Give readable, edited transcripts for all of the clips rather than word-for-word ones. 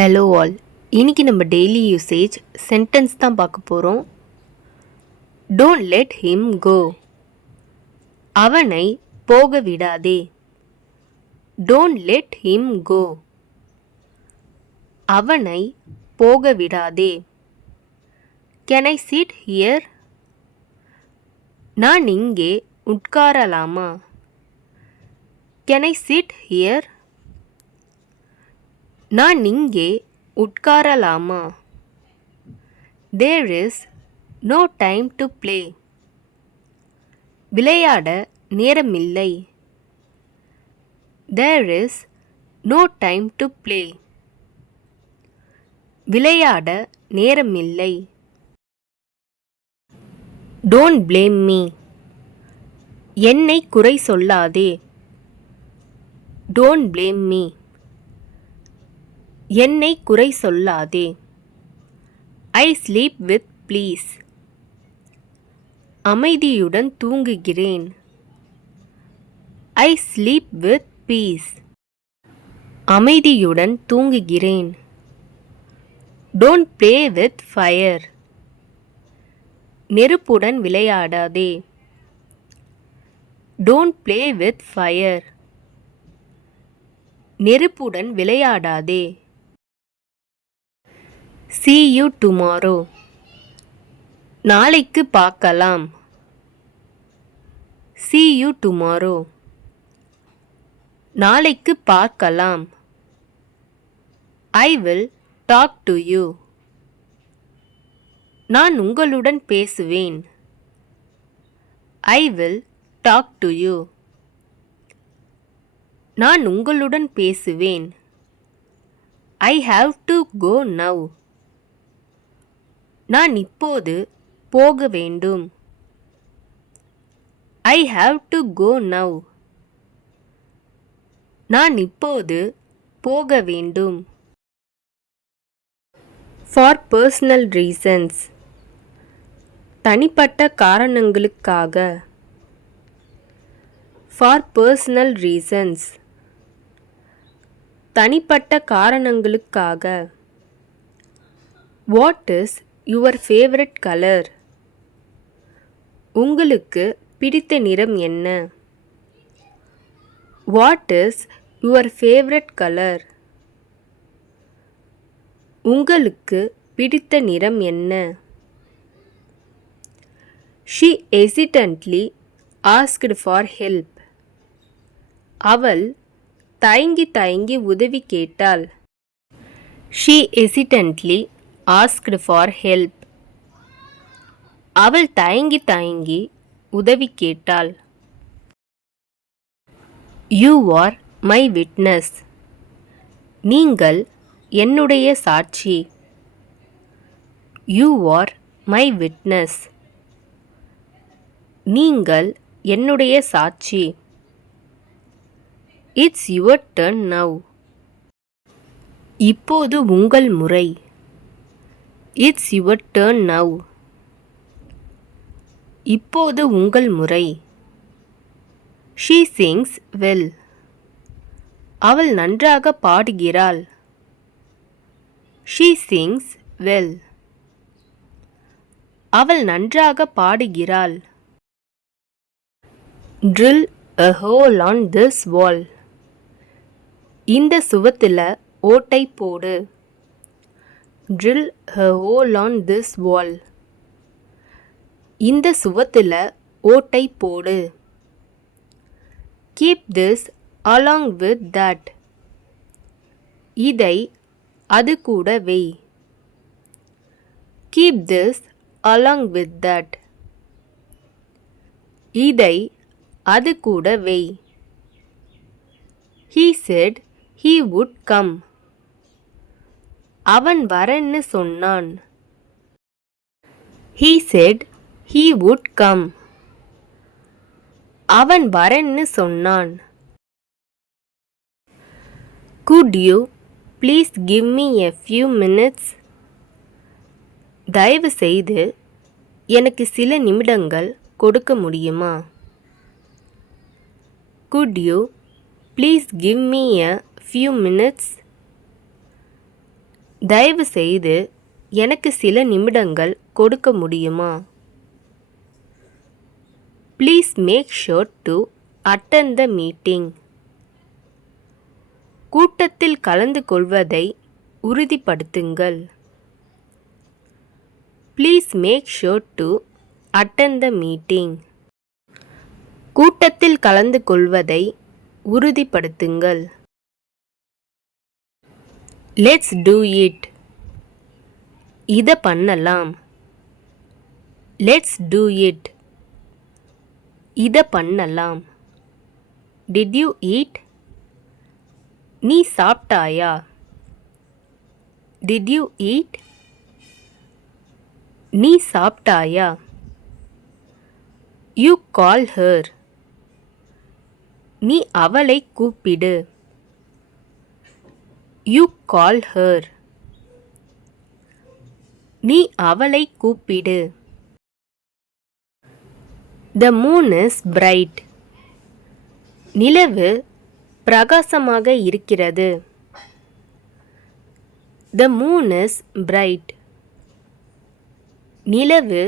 Hello all. இன்னைக்கு நம்ம daily usage sentence தான் பார்க்க போகிறோம். Don't let him go. அவனை போக விடாதே. Don't let him go. அவனை போக விடாதே. Can I sit here? நான் இங்கே உட்காரலாமா? Can I sit here? நான் இங்கே உட்காரலாமா? There is no time to play. விளையாட நேரமில்லை. There is no time to play. விளையாட நேரமில்லை. Don't blame me. என்னை குறை சொல்லாதே. Don't blame me. என்னை குறை சொல்லாதே. I sleep with please. அமைதியுடன் தூங்குகிறேன். I sleep with peace. அமைதியுடன் தூங்குகிறேன். Don't play with fire. நெருப்புடன் விளையாடாதே. Don't play with fire. நெருப்புடன் விளையாடாதே. See you tomorrow. நாளைக்கு பார்க்கலாம். See you tomorrow. நாளைக்கு பார்க்கலாம். I will talk to you. நான் உங்களுடன் பேசுவேன். I will talk to you. நான் உங்களுடன் பேசுவேன். I have to go now. நான் இப்போது போக வேண்டும். I have to go now. நான் இப்போது போக வேண்டும். For personal reasons. தனிப்பட்ட காரணங்களுக்காக. For personal reasons. தனிப்பட்ட காரணங்களுக்காக. What is your favorite color? உங்களுக்கு பிடித்த நிறம் என்ன? What is your favorite color? உங்களுக்கு பிடித்த நிறம் என்ன? She hesitantly asked for help. அவள் தயங்கி தயங்கி உதவி கேட்டாள். She hesitantly asked for help. அவள் தயங்கி தயங்கி உதவி கேட்டாள். You are my witness. நீங்கள் என்னுடைய சாட்சி. You are my witness. நீங்கள் என்னுடைய சாட்சி. It's your turn now. இப்போது உங்கள் முறை. It's your turn now. இப்போது உங்கள் முறை. She sings well. அவள் நன்றாக பாடுகிறாள். She sings well. அவள் நன்றாக பாடுகிறாள். Drill a hole on this wall. இந்த சுவத்துல ஓட்டை போடு. Drill a hole on this wall. இந்த சுவத்துல ஓட்டை போடு. Keep this along with that. இதை அது கூட வை. Keep this along with that. இதை அது கூட வை. He said he would come. அவன் வரன்னு சொன்னான். He said he would come. அவன் வரன்னு சொன்னான். Could you please give me a few minutes? தயவு செய்து எனக்கு சில நிமிடங்கள் கொடுக்க முடியுமா? Could you please give me a few minutes? தயவு செய்து எனக்கு சில நிமிடங்கள் கொடுக்க முடியுமா? Please make sure to attend the meeting. கூட்டத்தில் கலந்து கொள்வதை உறுதிப்படுத்துங்கள். Please make sure to attend the meeting. கூட்டத்தில் கலந்து கொள்வதை உறுதிப்படுத்துங்கள். Let's do it. இத பண்ணலாம். Let's do it. இத பண்ணலாம். Did you eat? நீ சாப்பிட்டாயா? Did you eat? நீ சாப்பிட்டாயா? You call her. நீ அவளை கூப்பிடு. You call her. நீ அவளை கூப்பிடு. The moon is bright. நிலவு பிரகாசமாக இருக்கிறது. The moon is bright. நிலவு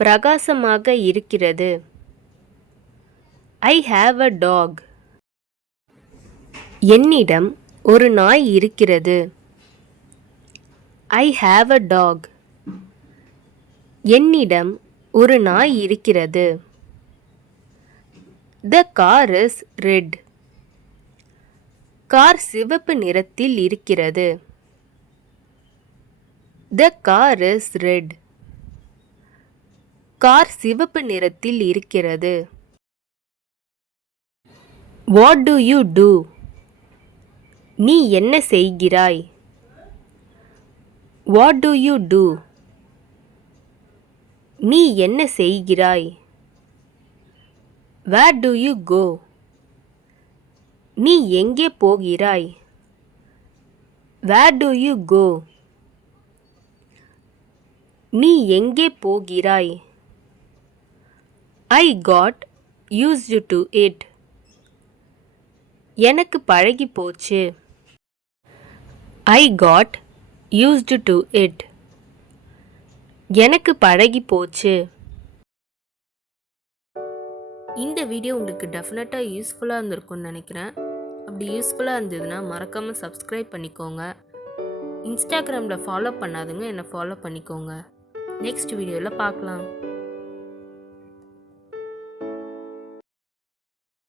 பிரகாசமாக இருக்கிறது. I have a dog. என்னிடம் ஒரு நாய் இருக்கிறது. I have a dog. என்னிடம் ஒரு நாய் இருக்கிறது. The car is red. Car சிவப்பு நிறத்தில் இருக்கிறது. The car is red. Car சிவப்பு நிறத்தில் இருக்கிறது. What do you do? நீ என்ன செய்கிறாய்? What do you do? நீ என்ன செய்கிறாய்? Where do you go? நீ எங்கே போகிறாய்? Where do you go? நீ எங்கே போகிறாய்? I got used to it. எனக்கு பழகி போச்சு. I got used to it. எனக்கு பழகி போச்சு. இந்த வீடியோ உங்களுக்கு டெஃபினட்டாக யூஸ்ஃபுல்லாக இருந்திருக்கும்னு நினைக்கிறேன். அப்படி யூஸ்ஃபுல்லாக இருந்ததுன்னா மறக்காமல் சப்ஸ்கிரைப் பண்ணிக்கோங்க. இன்ஸ்டாகிராமில் ஃபாலோ பண்ணாதுங்க என்னை ஃபாலோ பண்ணிக்கோங்க. நெக்ஸ்ட் வீடியோவில் பார்க்கலாம்.